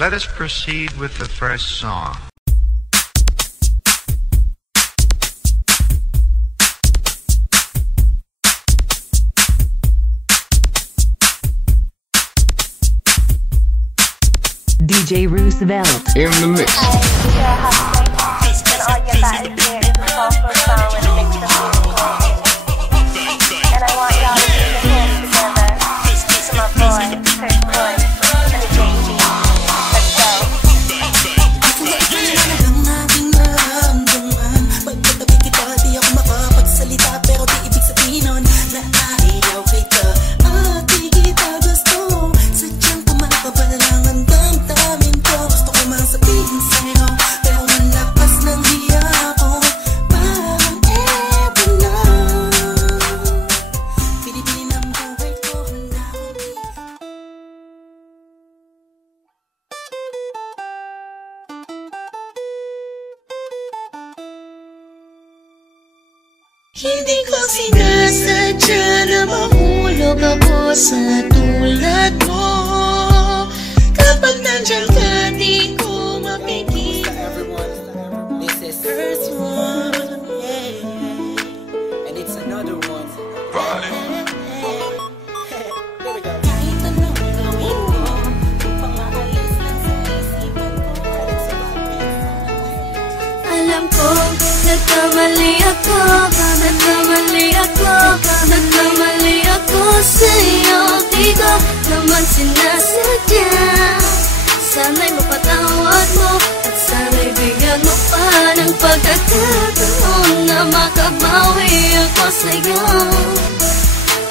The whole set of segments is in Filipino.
Let us proceed with the first song. DJ Roosevelt in the mix. Hindi ko sinasadya na mahulog ako sa tulad mo. Kapag nandiyan ka, di ko mapigil. This is first one, yeah. And it's another one. Kahit anong gawin mo, pang-aalis lang sa isipan ko. Alam ko, nagkamali ako, nagkamali ako, nagkamali ako sa'yo. Di ko naman sinasadya. Sana'y mapatawad mo at sana'y bigyan mo pa ng pagkakataon na makabawi ako sa'yo.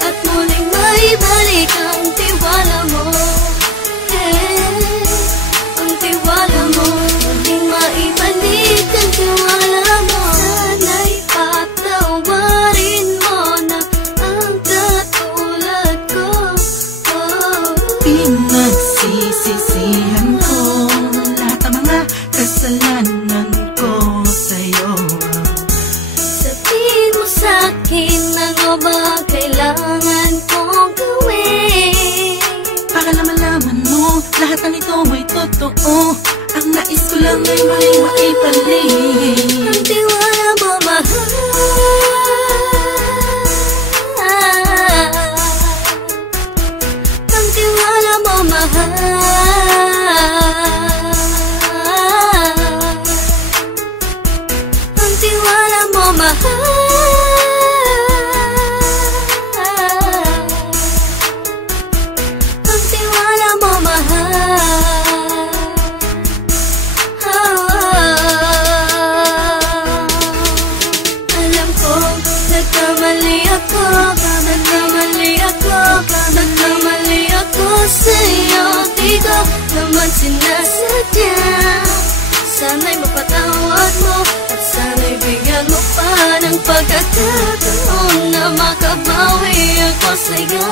At muling maibalik ang tiwala mo, ang tiwala mo. Muling maibalik ang tiwala mo. Sana'y patawarin mo na ang katulad ko. Pinagsisisihan ko lahat ng mga kasalanan ko sa'yo. Sabihin mo sa'kin ano ba kailangan kong gawin Para malaman mo lahat ng ito ay totoo. Ang nais ko lang ay muling maibalik ang tiwala mo, mahal. Ang tiwala mo, mahal. Ang tiwala mo, mahal. Ang tiwala mo, mahal. Alam ko, nagkamali ako, nagkamali ako, nagkamali ako sa'yo. Di ko naman sinasadya. Sana'y mapatawad mo at sana'y bigyan mo pa ng pagkakataon na makabawi ako sa'yo.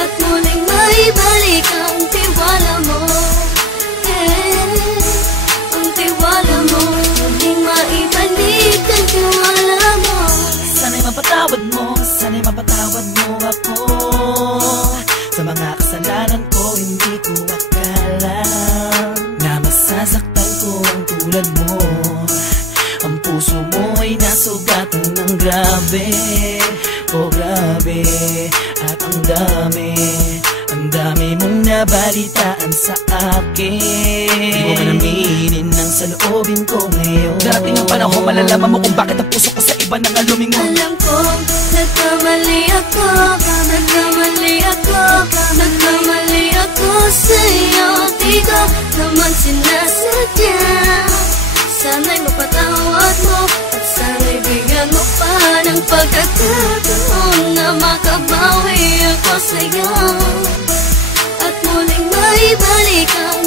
At muling maibalik ang tiwala mo, ang tiwala mo. Muling maibalik ang tiwala mo. Sana'y mapatawad mo, sana'y mapatawad mo ako sa mga kasalanan ko. Hindi ko akala na masasaktan ko ang tulad mo. Ang puso mo ay nasugatan ng grabe, oh grabe. At ang dami mong nabalitaan sa akin. Di ko man aminin ang saloobin ko ngayon. Darating ang panahon, malalaman mo kung bakit ang puso ko sa iba nang alumingon. Alam ko, nagkamali ako, nagkamali ako, nagkamali ako sa'yo. Di ko naman sinasadya. Sana'y mapatawad mo at sana'y bigyan mo pa ng pagkakataon na makabawi ako sa'yo. At muling maibalik ang